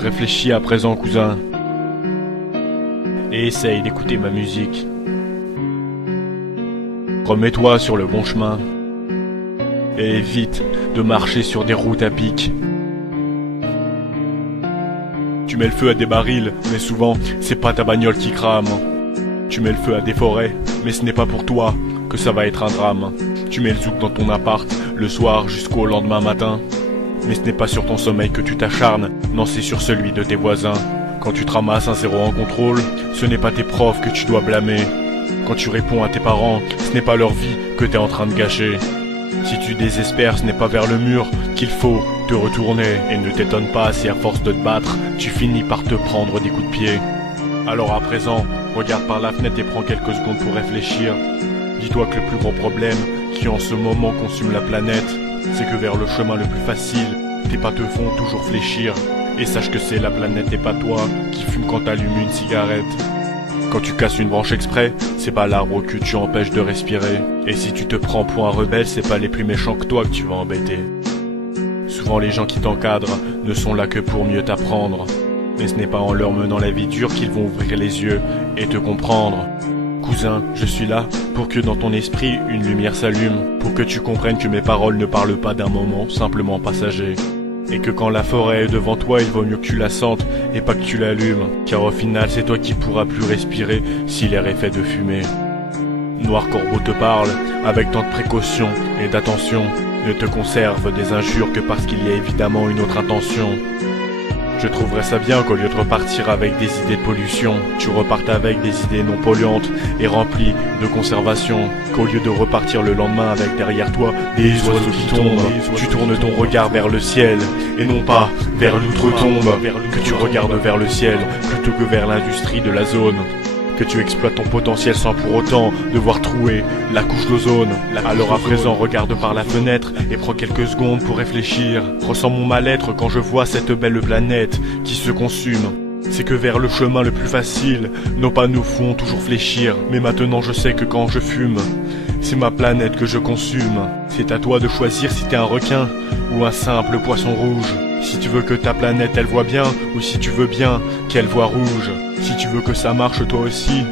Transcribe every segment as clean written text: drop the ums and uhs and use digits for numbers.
Réfléchis à présent, cousin, et essaye d'écouter ma musique. Remets-toi sur le bon chemin et évite de marcher sur des routes à pic. Tu mets le feu à des barils, mais souvent c'est pas ta bagnole qui crame. Tu mets le feu à des forêts, mais ce n'est pas pour toi que ça va être un drame. Tu mets le zouk dans ton appart, le soir jusqu'au lendemain matin. Mais ce n'est pas sur ton sommeil que tu t'acharnes, non c'est sur celui de tes voisins. Quand tu te ramasses un zéro en contrôle, ce n'est pas tes profs que tu dois blâmer. Quand tu réponds à tes parents, ce n'est pas leur vie que t'es en train de gâcher. Si tu désespères, ce n'est pas vers le mur qu'il faut te retourner. Et ne t'étonne pas si à force de te battre, tu finis par te prendre des coups de pied. Alors à présent, regarde par la fenêtre et prends quelques secondes pour réfléchir. Dis-toi que le plus gros problème qui en ce moment consume la planète, c'est que vers le chemin le plus facile, tes pas te font toujours fléchir. Et sache que c'est la planète et pas toi qui fume quand t'allumes une cigarette. Quand tu casses une branche exprès, c'est pas l'arbre que tu empêches de respirer. Et si tu te prends pour un rebelle, c'est pas les plus méchants que toi que tu vas embêter. Souvent les gens qui t'encadrent ne sont là que pour mieux t'apprendre. Mais ce n'est pas en leur menant la vie dure qu'ils vont ouvrir les yeux et te comprendre. Cousin, je suis là pour que dans ton esprit une lumière s'allume, pour que tu comprennes que mes paroles ne parlent pas d'un moment simplement passager. Et que quand la forêt est devant toi, il vaut mieux que tu la sentes et pas que tu l'allumes, car au final c'est toi qui pourras plus respirer si l'air est fait de fumée. Noir Corbeau te parle avec tant de précaution et d'attention, ne te conserve des injures que parce qu'il y a évidemment une autre intention. Je trouverais ça bien qu'au lieu de repartir avec des idées de pollution, tu repartes avec des idées non polluantes et remplies de conservation. Qu'au lieu de repartir le lendemain avec derrière toi des oiseaux qui tombent, tu tournes ton regard vers le ciel et non pas vers l'outre-tombe. Que tu regardes vers le ciel plutôt que vers l'industrie de la zone. Que tu exploites ton potentiel sans pour autant devoir trouer la couche d'ozone. Alors à présent regarde par la fenêtre et prends quelques secondes pour réfléchir. Ressens mon mal-être quand je vois cette belle planète qui se consume. C'est que vers le chemin le plus facile, nos pas nous font toujours fléchir. Mais maintenant je sais que quand je fume, c'est ma planète que je consume. C'est à toi de choisir si t'es un requin ou un simple poisson rouge. Si tu veux que ta planète elle voit bien, ou si tu veux bien qu'elle voit rouge. Si tu veux que ça marche toi aussi,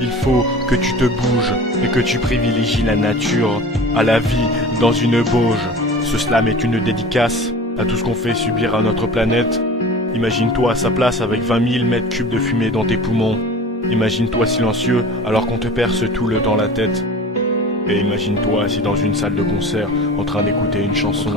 il faut que tu te bouges et que tu privilégies la nature à la vie dans une bauge. Ce slam est une dédicace à tout ce qu'on fait subir à notre planète. Imagine-toi à sa place avec 20 000 mètres cubes de fumée dans tes poumons. Imagine-toi silencieux alors qu'on te perce tout le dans la tête. Et imagine-toi assis dans une salle de concert en train d'écouter une chanson.